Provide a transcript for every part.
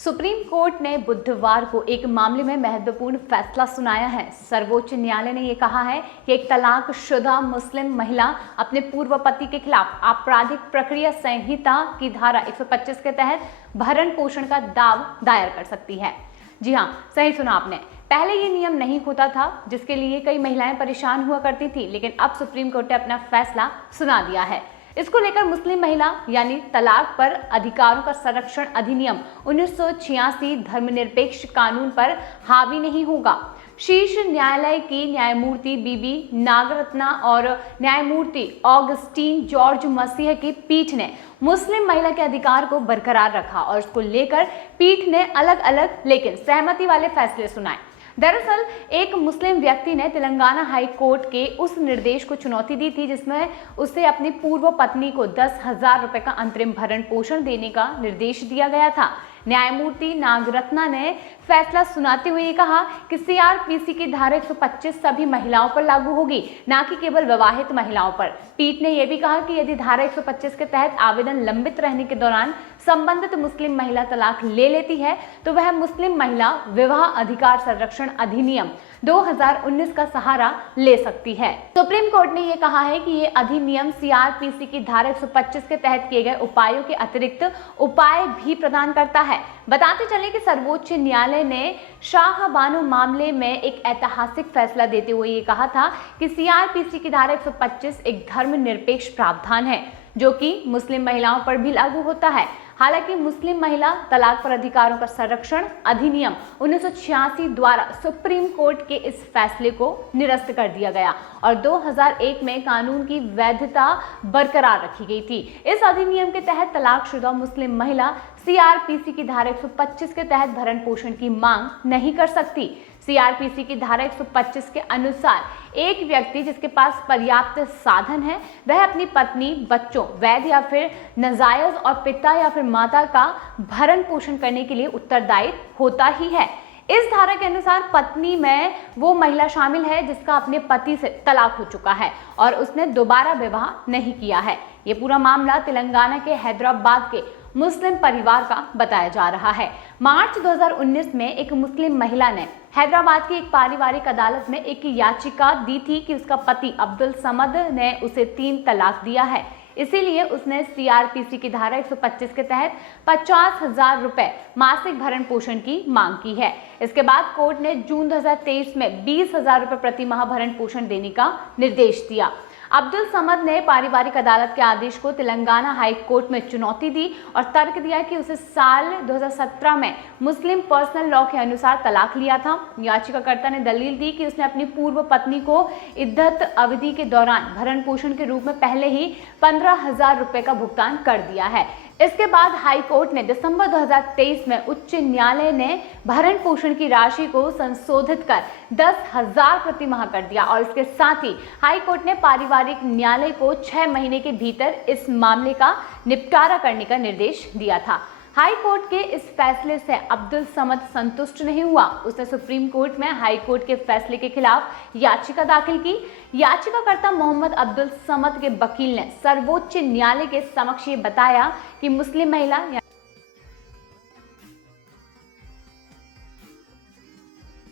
Supreme court ने बुधवार को एक मामले में महत्वपूर्ण फैसला सुनाया है। सर्वोच्च न्यायालय ने यह कहा है कि एक तलाकशुदा मुस्लिम महिला अपने पूर्व पति के खिलाफ आपराधिक प्रक्रिया संहिता की धारा 125 के तहत भरण पोषण का दावा दायर कर सकती है। जी हाँ, सही सुना आपने। पहले ये नियम नहीं होता था, जिसके लिए कई महिलाएं परेशान हुआ करती थी, लेकिन अब सुप्रीम कोर्ट ने अपना फैसला सुना दिया है। इसको लेकर मुस्लिम महिला यानी तलाक पर अधिकारों का संरक्षण अधिनियम 1986 धर्मनिरपेक्ष कानून पर हावी नहीं होगा। शीर्ष न्यायालय की न्यायमूर्ति बीबी नागरत्ना और न्यायमूर्ति ऑगस्टीन जॉर्ज मसीह की पीठ ने मुस्लिम महिला के अधिकार को बरकरार रखा और इसको लेकर पीठ ने अलग अलग लेकिन सहमति वाले फैसले सुनाए। दरअसल एक मुस्लिम व्यक्ति ने तेलंगाना हाई कोर्ट के उस निर्देश को चुनौती दी थी जिसमें उसे अपनी पूर्व पत्नी को 10,000 रुपए का अंतरिम भरण पोषण देने का निर्देश दिया गया था। न्यायमूर्ति नागरत्ना ने फैसला सुनाते हुए कहा कि सीआरपीसी की धारा 125 सभी महिलाओं पर लागू होगी, न कि केवल विवाहित महिलाओं पर। पीठ ने यह भी कहा कि यदि धारा 125 के तहत आवेदन लंबित रहने के दौरान संबंधित मुस्लिम महिला तलाक ले लेती है तो वह मुस्लिम महिला विवाह अधिकार संरक्षण अधिनियम 2019 का सहारा ले सकती है। सुप्रीम कोर्ट ने यह कहा है कि यह अधिनियम सीआरपीसी की धारा 125 के तहत किए गए उपायों के अतिरिक्त उपाय भी प्रदान करता है। बताते चले कि सर्वोच्च न्यायालय ने शाह बानो मामले में एक ऐतिहासिक फैसला देते हुए ये कहा था कि सीआरपीसी की धारा 125 एक धर्मनिरपेक्ष प्रावधान है जो कि मुस्लिम महिलाओं पर भी लागू होता है। हालांकि मुस्लिम महिला तलाक पर अधिकारों का संरक्षण अधिनियम 1986 द्वारा सुप्रीम कोर्ट के इस फैसले को निरस्त कर दिया गया और 2001 में कानून की वैधता बरकरार रखी गई थी। इस अधिनियम के तहत तलाकशुदा मुस्लिम महिला सीआरपीसी की धारा 125 के तहत भरण पोषण की मांग नहीं कर सकती। सीआरपीसी की धारा 125 के अनुसार एक व्यक्ति जिसके पास पर्याप्त साधन है वह अपनी पत्नी, बच्चों, वैध या फिर नाजायज और पिता या फिर माता का भरण पोषण करने के लिए उत्तरदायी होता ही है। इस धारा के अनुसार पत्नी में वो महिला शामिल है जिसका अपने पति से तलाक हो चुका है और उसने दोबारा विवाह नहीं किया है। ये पूरा मामला तेलंगाना के हैदराबाद के मुस्लिम परिवार का बताया जा रहा है। मार्च 2019 में एक मुस्लिम महिला ने हैदराबाद की एक पारिवारिक अदालत में एक याचिका दी थी कि उसका पति अब्दुल समद ने उसे 3 तलाक दिया है, इसीलिए उसने सीआरपीसी की धारा 125 के तहत 50,000 रुपए मासिक भरण पोषण की मांग की है। इसके बाद कोर्ट ने जून 2023 में 20,000 रुपए प्रति माह भरण पोषण देने का निर्देश दिया। अब्दुल समद ने पारिवारिक अदालत के आदेश को तेलंगाना हाई कोर्ट में चुनौती दी और तर्क दिया कि उसे साल 2017 में मुस्लिम पर्सनल लॉ के अनुसार तलाक लिया था। याचिकाकर्ता ने दलील दी कि उसने अपनी पूर्व पत्नी को इद्दत अवधि के दौरान भरण पोषण के रूप में पहले ही 15,000 रुपए का भुगतान कर दिया है। इसके बाद हाई कोर्ट ने दिसंबर 2023 में उच्च न्यायालय ने भरण पोषण की राशि को संशोधित कर 10,000 प्रति माह कर दिया और इसके साथ ही हाई कोर्ट ने पारिवारिक न्यायालय को 6 महीने के भीतर इस मामले का निपटारा करने का निर्देश दिया था। हाई कोर्ट के इस फैसले से अब्दुल समद संतुष्ट नहीं हुआ। उसने सुप्रीम कोर्ट में हाई कोर्ट के फैसले के खिलाफ याचिका दाखिल की। याचिकाकर्ता मोहम्मद अब्दुल समद के वकील ने सर्वोच्च न्यायालय के समक्ष ये बताया कि मुस्लिम महिला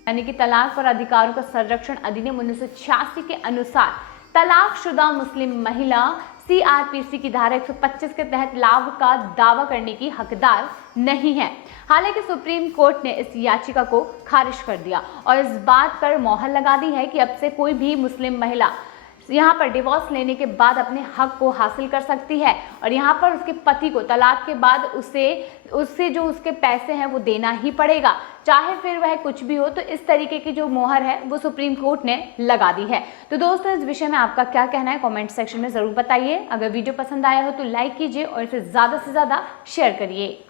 यानी कि तलाक पर अधिकारों का संरक्षण अधिनियम 1986 के अनुसार तलाकशुदा मुस्लिम महिला सीआरपीसी की धारा 125 के तहत लाभ का दावा करने की हकदार नहीं है। हालांकि सुप्रीम कोर्ट ने इस याचिका को खारिज कर दिया और इस बात पर मोहर लगा दी है कि अब से कोई भी मुस्लिम महिला यहाँ पर डिवोर्स लेने के बाद अपने हक को हासिल कर सकती है और यहाँ पर उसके पति को तलाक के बाद उससे जो उसके पैसे हैं वो देना ही पड़ेगा, चाहे फिर वह कुछ भी हो। तो इस तरीके की जो मोहर है वो सुप्रीम कोर्ट ने लगा दी है। तो दोस्तों, इस विषय में आपका क्या कहना है कमेंट सेक्शन में ज़रूर बताइए। अगर वीडियो पसंद आया हो तो लाइक कीजिए और इसे ज़्यादा से ज़्यादा शेयर करिए।